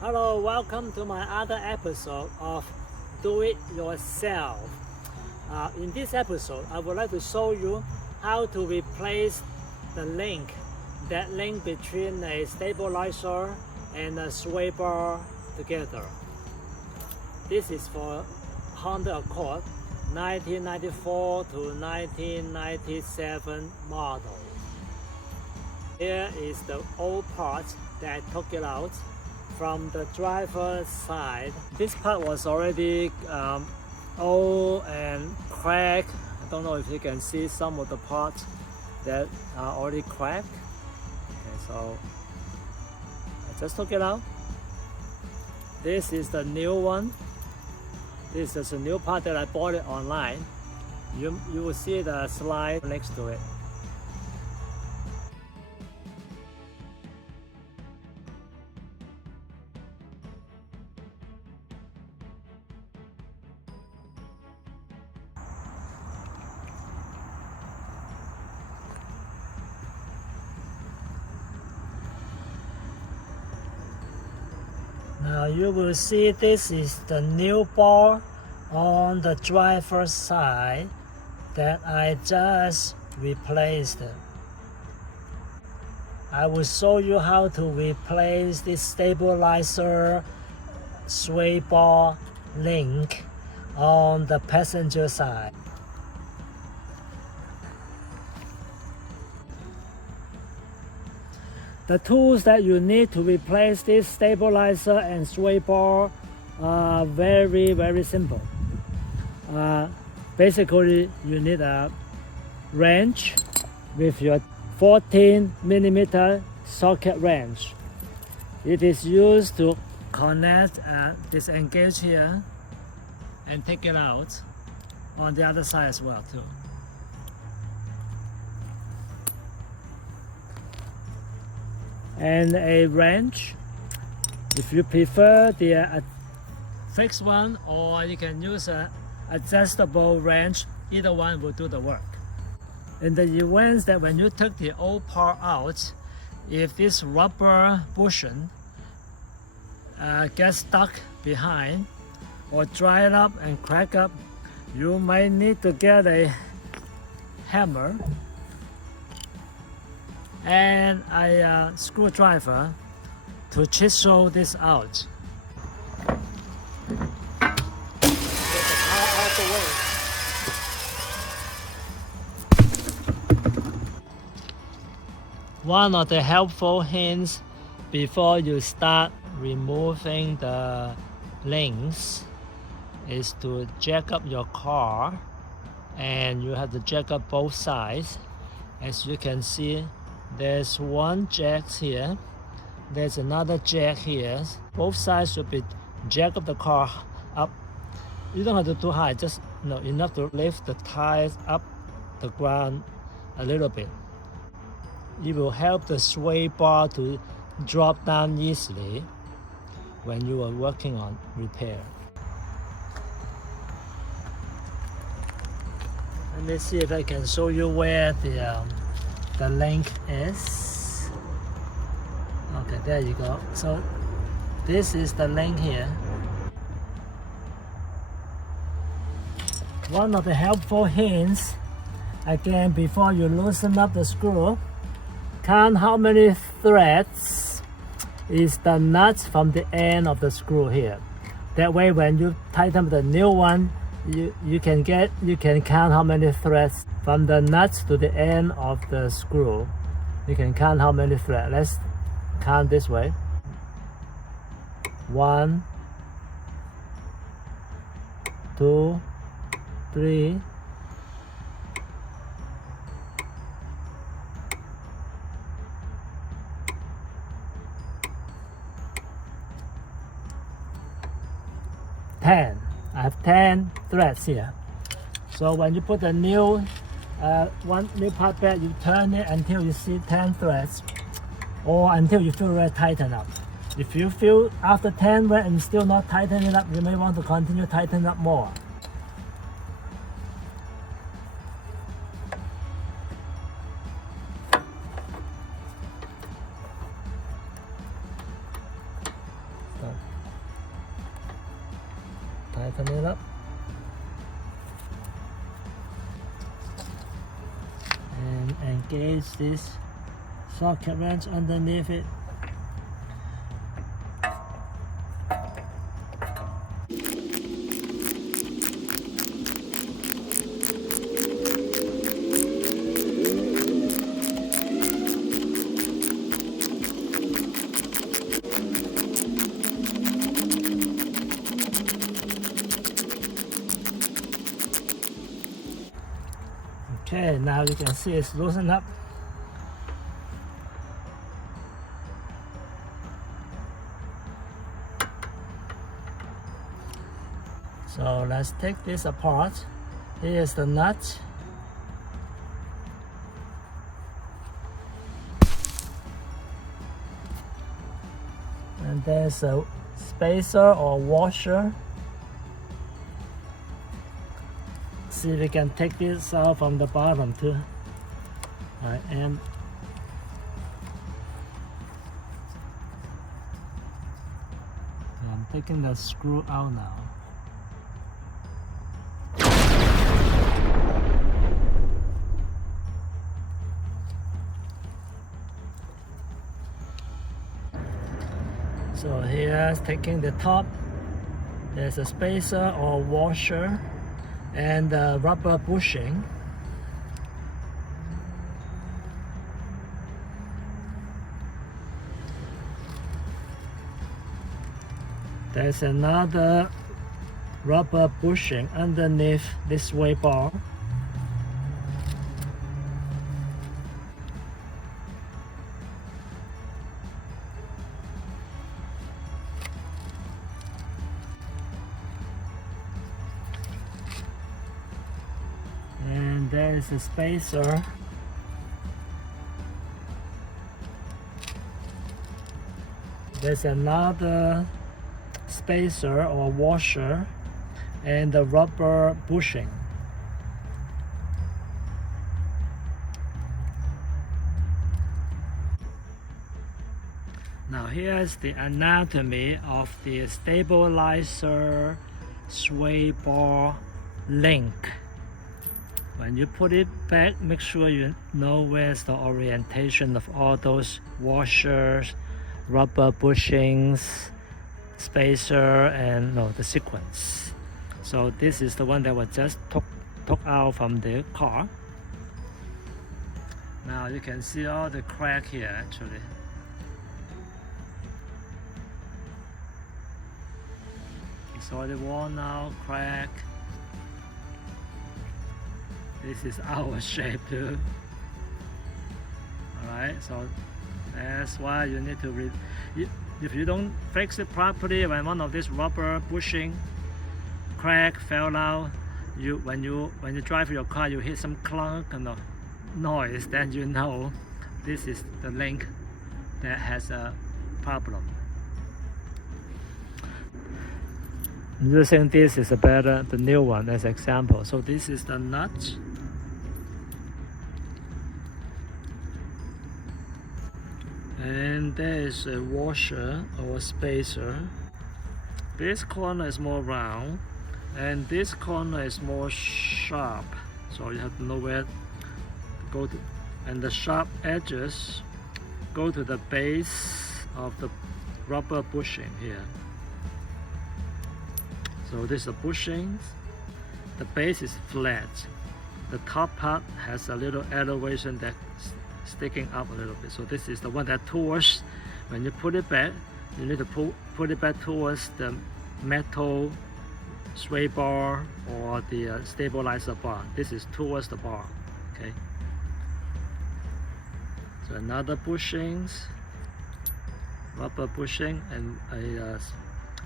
Hello, welcome to my other episode of Do It Yourself. In this episode, I would like to show you how to replace the link between a stabilizer and a sway bar together. This is for Honda Accord 1994 to 1997 model. Here is the old part that I took it out from the driver's side. This part was already old and cracked. I don't know if you can see some of the parts that are already cracked. Okay, so I just took it out. This is the new one. This is a new part that I bought it online. You will see the slide next to it. Now you will see this is the new bar on the driver's side that I just replaced. I will show you how to replace this stabilizer sway bar link on the passenger side. The tools that you need to replace this stabilizer and sway bar are very simple. Basically, you need a wrench with your 14mm socket wrench. It is used to connect and disengage here and take it out on the other side as well too. And a wrench, if you prefer the fixed one, or you can use an adjustable wrench, either one will do the work. In the event that when you took the old part out, if this rubber bushing gets stuck behind or dried up and crack up, you might need to get a hammer and a screwdriver to chisel this out. Get the car out the way. One of the helpful hints before you start removing the links is to jack up your car, and you have to jack up both sides. As you can see, there's one jack here, there's another jack here. Both sides should be jack up the car up. You don't have to too high, just enough to lift the tires up the ground a little bit. It will help the sway bar to drop down easily when you are working on repair. Let me see if I can show you where the link is. Okay, there you go. So this is the link here. One of the helpful hints, again, before you loosen up the screw, count how many threads is the nut from the end of the screw here. That way when you tighten up the new one, you can count how many threads from the nuts to the end of the screw. You can count how many threads. Let's count this way. 1, 2, 3, 10. I have 10 threads here. So when you put the new one new part back, you turn it until you see 10 threads, or until you feel it tighten up. If you feel after 10 and still not tightening up, you may want to continue tightening up more. and engage this socket wrench underneath it. Okay, now you can see it's loosened up. So let's take this apart. Here's the nut. And there's a spacer or washer. See if we can take this out from the bottom too. Alright, and I'm taking the screw out now. So here's taking the top. There's a spacer or washer and the rubber bushing. There's another rubber bushing underneath this sway bar. And there is a spacer. There's another spacer or washer and the rubber bushing. Now here's the anatomy of the stabilizer sway bar link. When you put it back, make sure you know where's the orientation of all those washers, rubber bushings, spacer, and the sequence. So this is the one that was just took out from the car. Now you can see all the crack here actually. It's already worn out, crack. This is our shape too. Alright, so that's why you need to if you don't fix it properly, when one of these rubber bushing crack fell out, when you drive your car, you hear some clunk and noise, then you know this is the link that has a problem. Using this is the new one as example. So this is the nut. And there is a washer or spacer. This corner is more round and this corner is more sharp. So you have to know where to go to. And the sharp edges go to the base of the rubber bushing here. So this is the bushings. The base is flat. The top part has a little elevation that's sticking up a little bit. So this is the one that towards, when you put it back, you need to put it back towards the metal sway bar or the stabilizer bar. This is towards the bar. Okay. So another bushings, rubber bushing, and a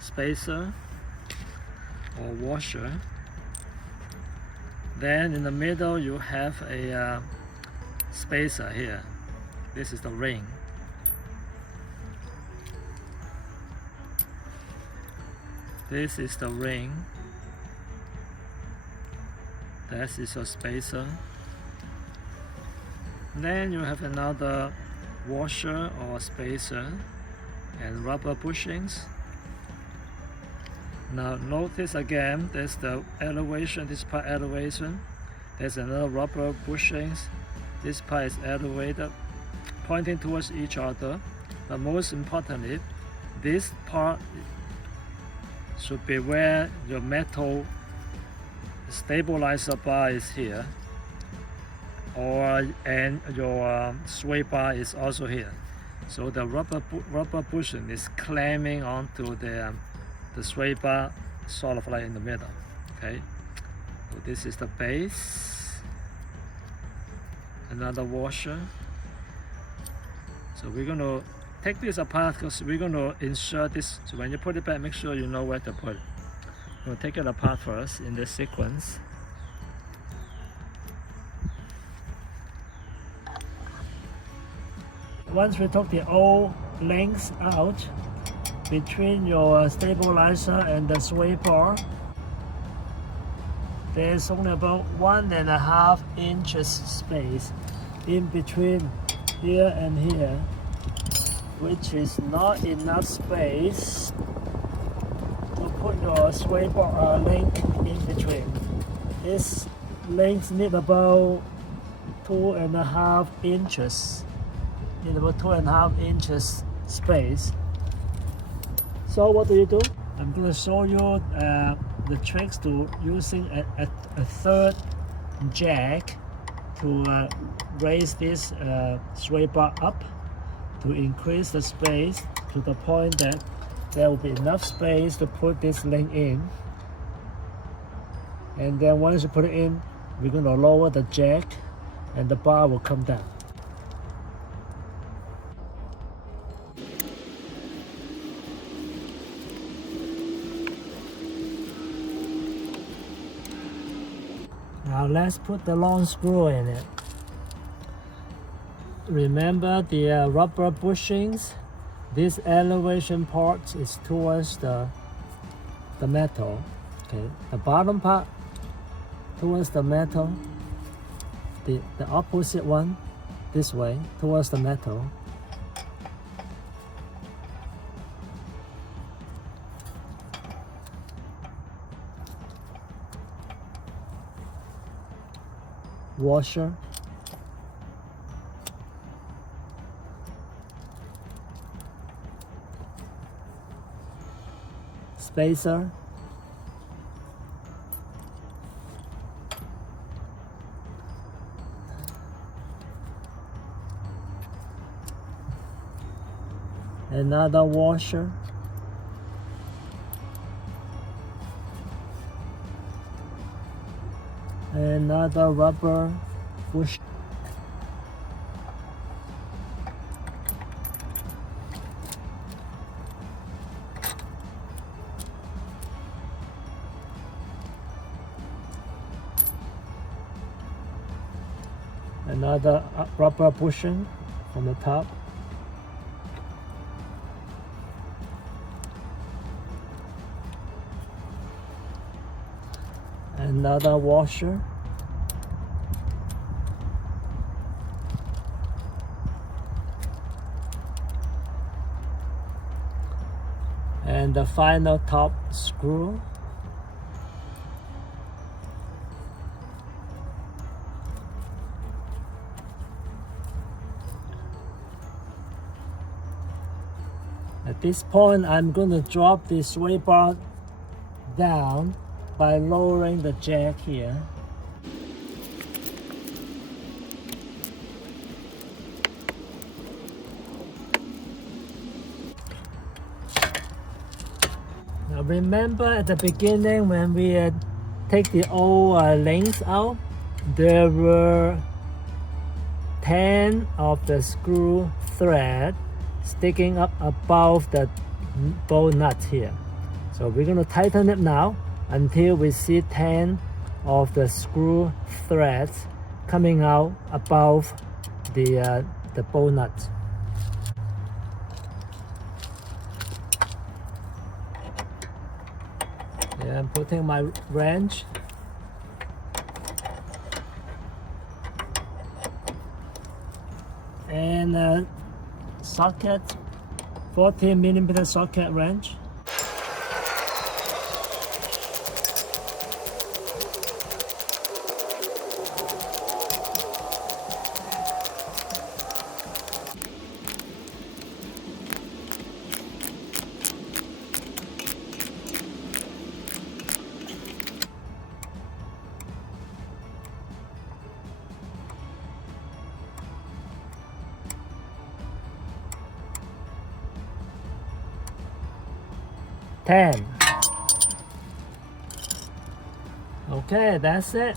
spacer or washer. Then in the middle you have a spacer here. This is the ring. This is the ring. This is a spacer. Then you have another washer or spacer and rubber bushings. Now notice again, there's the elevation, this part elevation. There's another rubber bushings This part is elevated, pointing towards each other. But most importantly, this part should be where your metal stabilizer bar is here, and your sway bar is also here. So the rubber bushing is clamming onto the sway bar, sort of like in the middle. Okay, so this is the base. Another washer. So we're going to take this apart because we're going to insert this. So when you put it back, make sure you know where to put it. We'll take it apart first in this sequence. Once we took the old links out between your stabilizer and the sway bar, there's only about 1.5 inches space in between here and here, which is not enough space to put your sway bar link in between. These links need about 2.5 inches. Need about 2.5 inches space. So what do? I'm going to show you the tricks to using a third jack to raise this sway bar up to increase the space to the point that there will be enough space to put this link in. And then once you put it in, we're going to lower the jack and the bar will come down. Now let's put the long screw in it. Remember the rubber bushings, this elevation part is towards the metal. Okay, the bottom part towards the metal, the opposite one this way towards the metal. Washer, spacer, another washer, another rubber bush, another rubber bushing from the top, another washer, and the final top screw. At this point, I'm going to drop the sway bar down by lowering the jack here. Now remember at the beginning when we take the old links out, there were 10 of the screw thread sticking up above the bolt nut here. So we're going to tighten it now until we see 10 of the screw threads coming out above the bolt nut. Yeah, I'm putting my wrench and socket, 14mm socket wrench. 10. Okay, that's it.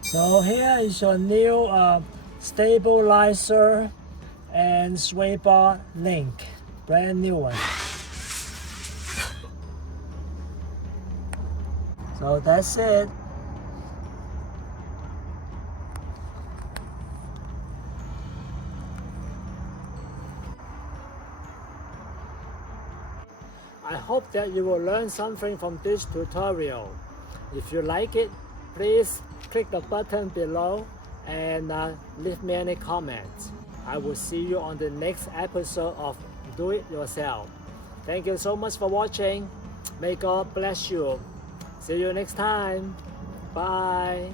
So here is your new stabilizer and sway bar link, brand new one. So that's it. I hope that you will learn something from this tutorial. If you like it, please click the button below and leave me any comments. I will see you on the next episode of Do It Yourself. Thank you so much for watching. May God bless you. See you next time. Bye.